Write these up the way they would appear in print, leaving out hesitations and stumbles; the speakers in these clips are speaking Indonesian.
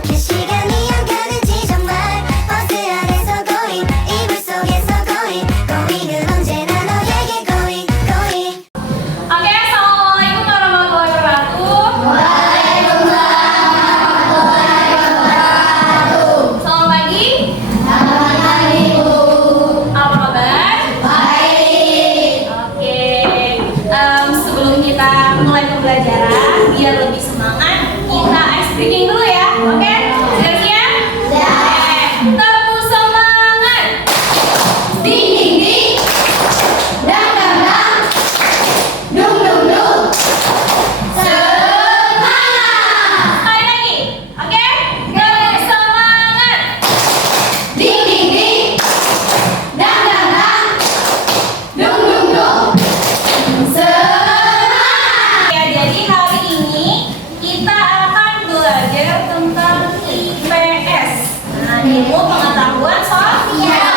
이렇게 시간이 안 가는지 정말 버스 안에서 고인 이불 속에서 고인 고인은 언제나 너에게 고인 고인. Oke, assalamualaikum warahmatullahi wabarakatuh. Selamat pagi. Apa kabar? Oke, sebelum kita mulai pembelajaran, biar lebih semangat, kita ice breaking dulu ya. Oke, siap-siap? Tepuk semangat. Ding ding ding. Dang dang dang. Dung dung dung. Semangat. Sekali lagi, oke? Tepuk semangat. Ding ding ding. Dang dang dang. Dung dung dung. Semangat. Ya, jadi hari ini kita akan belajar tentang IPS. Nah, ilmu pengetahuan sosial.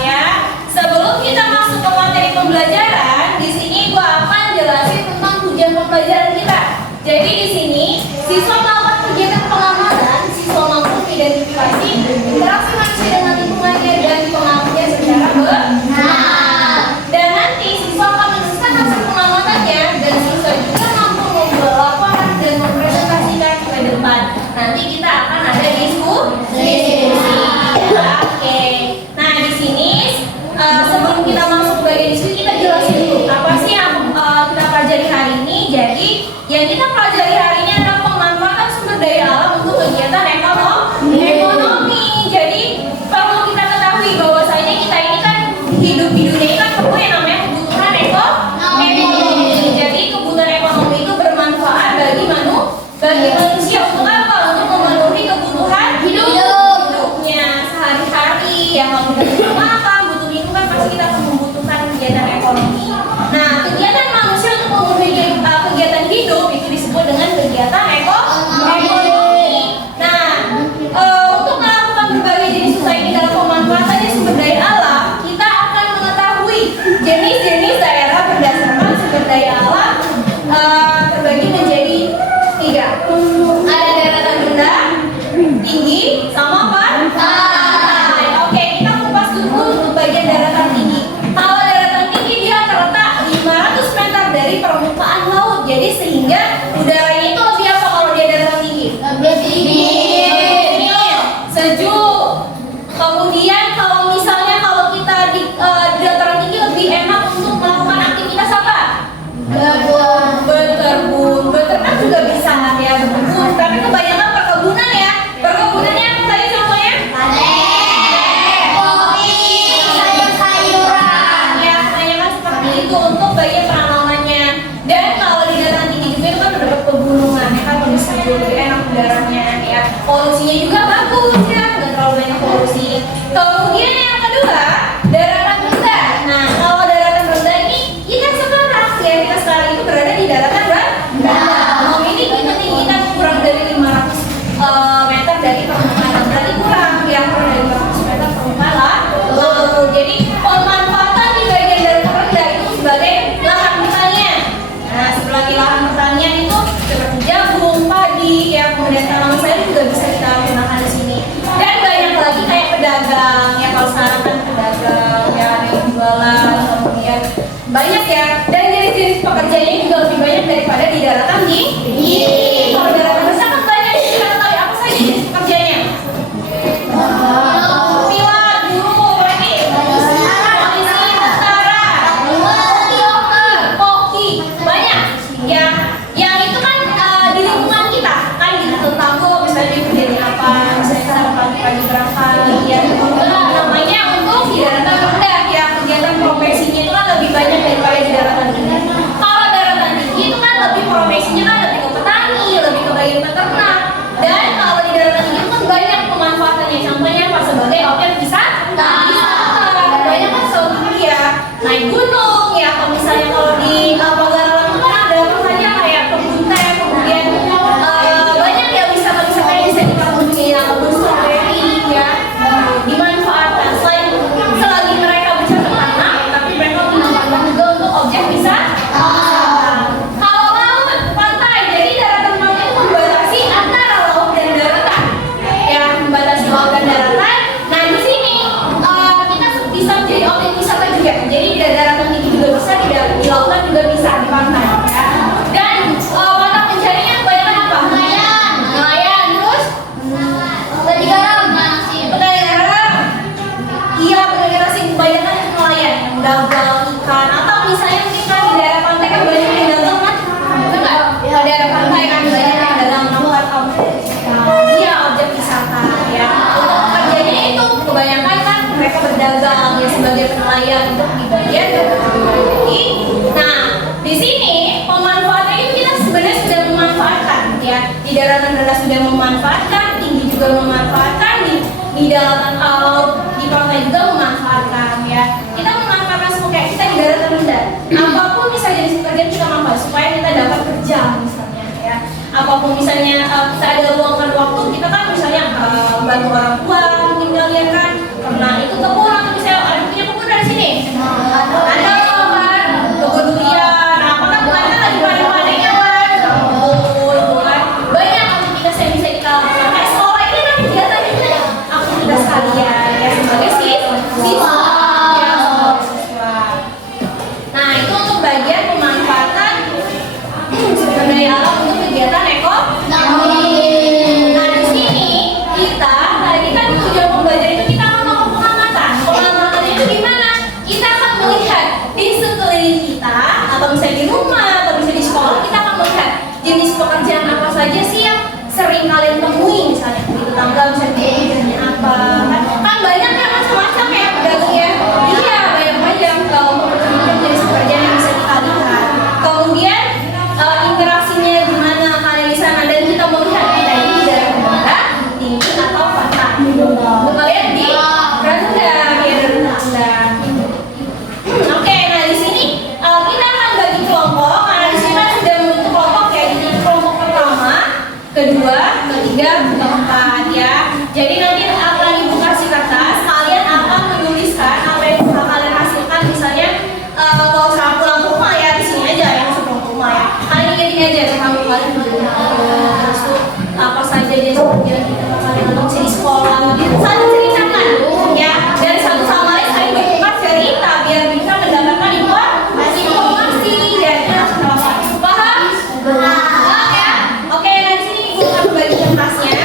Ya. Sebelum kita masuk ke materi pembelajaran, di sini gua akan jelasin tentang tujuan pembelajaran kita. Jadi di sini siswa melakukan kegiatan pengamatan, siswa mampu mengidentifikasi interaksi manusia dengan lingkungannya dan pengamatian secara benar. Dan nanti siswa akan menuliskan hasil pengamatannya dan siswa juga mampu membuat laporan dan mempresentasikan ke depan. Nanti kita akan ada diskusi. Ya, oke. Nah di sini sebelum kita masuk ke bagian diskusi, kita jelasin dulu apa sih yang kita pelajari hari ini. Jadi yang kita pelajari hari ini adalah pemanfaatan sumber daya alam untuk kegiatan ekonomi. Jadi perlu kita ketahui bahwasanya kita ini kan hidup di dunia ini kan perlu yang namanya kebutuhan ekonomi. Jadi kebutuhan ekonomi itu bermanfaat bagi manusia untuk apa? Untuk memenuhi kebutuhan hidupnya sehari-hari. Ya kalau kita butuh makan, butuh minum kan pasti kita akan membutuhkan kegiatan ekonomi. Nah, kegiatan manusia untuk memenuhi kegiatan hidup itu disebut dengan kegiatan ekonomi. Nah, untuk melakukan berbagai jenis usaha ini dalam pemanfaatan sumber daya alam, kita akan mengetahui jenis-jenis daerah berdasarkan sumber daya alam terbagi menjadi 3. Ada daratan rendah, tinggi, sama pantai. Oke, kita kupas dulu untuk bagian daratan tinggi. Kalau daratan tinggi dia terletak 500 meter dari permukaan laut. Jadi sehingga udaranya itu lebih apa kalau dia daratan tinggi? Lebih dingin, sejuk. Kemudian kalau misalnya kalau kita di dataran tinggi lebih enak untuk melakukan aktivitas apa? Berkebun kan juga bisa ya berkebun. Tapi kebanyakan perkebunan ya. Perkebunannya apa tadi contohnya? Kopi, sayur-sayuran. Ya, kebanyakan seperti itu untuk bagian penanamannya. Dan kalau di dataran tinggi juga itu kan terdapat pegunungan ya kan lebih sejuk, lebih enak udaranya ya. Polusinya juga bagus ya, nggak terlalu banyak polusi. Kemudian yang kedua, daratan rendah. Nah, kalau daratan rendah ini kita sekarang itu berada di daratan rendah. Memiliki ketinggian kurang dari 500 meter dari permukaan. Berarti kurang ya, kurang dari 500 meter permukaan laut. Jadi pemanfaatan di bagian daratan rendah itu sebagai lahan pertanian. Nah, sebagai lahan pertanian itu seperti jagung, padi, ya kemudian tanaman sayur juga bisa kita gunakan di sini. Dan banyak lagi kayak pedagang ya, kalau sekarang kan pedagang ya ada yang jualan, kemudian banyak ya. Dan jenis-jenis pekerjaannya juga lebih banyak daripada di daratan tinggi. Kalau daratan rendah kan banyak, kita tahu apa saja jenis pekerjaannya. Pilot, guru, berarti polisi, tentara, koki, banyak ya. Yang itu kan di lingkungan kita kan di tetangga misalnya menjadi apa, misalnya pagi-pagi berangkat ya, namanya untuk di daratan rendah ya. Kegiatan profesinya itu kan lebih banyak daripada di daratan tinggi. Kalau daratan tinggi itu kan lebih profesinya kan lebih ke petani, lebih ke bagian peternak. Dan kalau di daratan tinggi itu kan banyak pemanfaatannya. Contohnya apa? Sebagai objek wisata. Banyak kan seperti ya naik gunung ya, atau misalnya kalau di Pagarawan itu kan ada apa saja kayak kebun teh, kemudian banyak ya wisata-wisata yang bisa dikunjungi, kebun stroberi ya, dimanfaatkan. Selain selagi mereka bercocok tanam, tapi mereka memanfaatkan juga untuk objek wisata. Kalau laut, pantai, jadi daratan pantai itu membatasi antara laut dan daratan. rendah sudah memanfaatkan, tinggi juga memanfaatkan, di dalam di pantai juga memanfaatkan ya. Kita memanfaatkan semua kayak kita di daerah terendah. Apapun misalnya jenis pekerjaan kita manfaat supaya kita dapat kerja misalnya ya. Apapun misalnya kita ada luangkan waktu, kita kan misalnya bantu orang tua mungkin kalian kan pernah ikut kebun atau misalnya ada punya kebun dari sini. Ada kan kebun durian, apa kan bukannya lagi panen-panennya kan. Bukan banyak aktivitas yang bisa kita lakukan. Kayak sekolah ini kan kegiatan itu aktivitas kalian ya sebagai siswa. Nah itu untuk bagian pemanfaatan sumber daya alam untuk kegiatan ekonomi. Nah di sini kita tadi kan tujuan pembelajaran itu kita akan melakukan pengamatan. Pengamatan itu gimana? Kita akan melihat di sekeliling kita atau misalnya di rumah atau misalnya di sekolah kita akan melihat jenis pekerjaan apa saja sih yang sering kalian temui misalnya di tetangga misalnya pekerjaannya apa kan banyak ya macam-macam ya pedagang ya. Iya banyak-banyak macam-macam jenis pekerjaan yang bisa kita lihat. Kemudian interaksinya gimana kalian di sana dan kita melihat kita ini di daerah rendah, tinggi atau pantai. Untuk kalian di rendah ya rendah. Oke, nah di sini kita akan bagi kelompok. Karena di sini kan sudah membentuk kelompok ya. Ini kelompok pertama, kedua, ketiga, keempat ya. Jadi nanti akan ibu kasih kertas. Kalian akan menuliskan apa yang bisa kalian hasilkan. Misalnya kalau usah pulang ke rumah ya di sini aja yang sebelum rumah ya. Kalian ingetin aja ke kamu kalian terus tuh apa saja dia seperti kita kalian untuk di sekolah. Saling ceritakan ya dari satu sama lain saling bertukar cerita biar bisa mendapatkan informasi dan langsung paham? Paham ya? Oke, nah di sini ibu akan bagi kertasnya.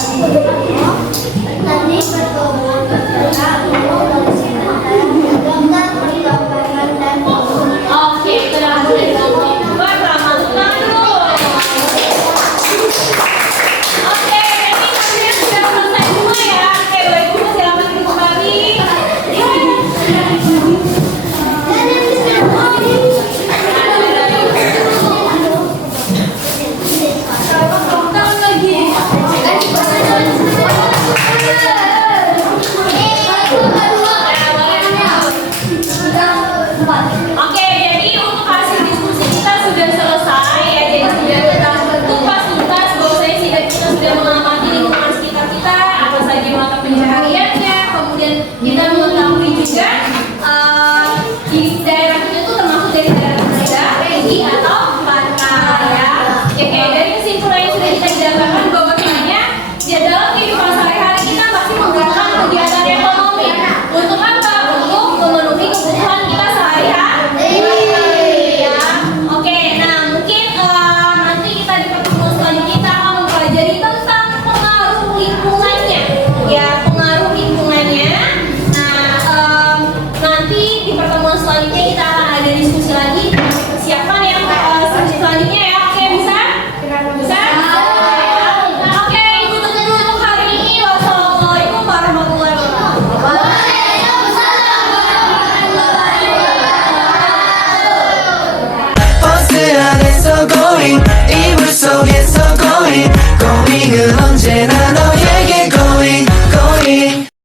Oke, tenang dulu. Pertama tenang dulu. Oke, jadi kalian sudah selesai semua ya. Oke, baik dulu silakan duduk kembali. Oke, jadi untuk hasil diskusi kita sudah selesai ya. Jadi sudah kita kupas tuntas bahwasanya kita sudah mengamati lingkungan sekitar kita, apa saja mata pencahariannya, kemudian kita mengetahui juga di daerah kita itu termasuk dari daerah rendah, tinggi atau pantai ya. Oke, dari kesimpulan yang sudah kita dapatkan bahwasanya di dalam kehidupan sehari-hari kita pasti menggunakan kegiatan ekonomi untuk apa? Untuk memenuhi kebutuhan kita sehari-hari ya. Oke, nah mungkin nanti kita di pertemuan selanjutnya kita akan mempelajari tentang pengaruh lingkungannya ya, pengaruh lingkungannya. Nah nanti di pertemuan selanjutnya kita akan ada diskusi lagi, persiapan yang selanjutnya ya. Oke, bisa? Bisa? Oke, itu dulu untuk hari ini. Wassalamualaikum warahmatullahi wabarakatuh. 버스 안에서 going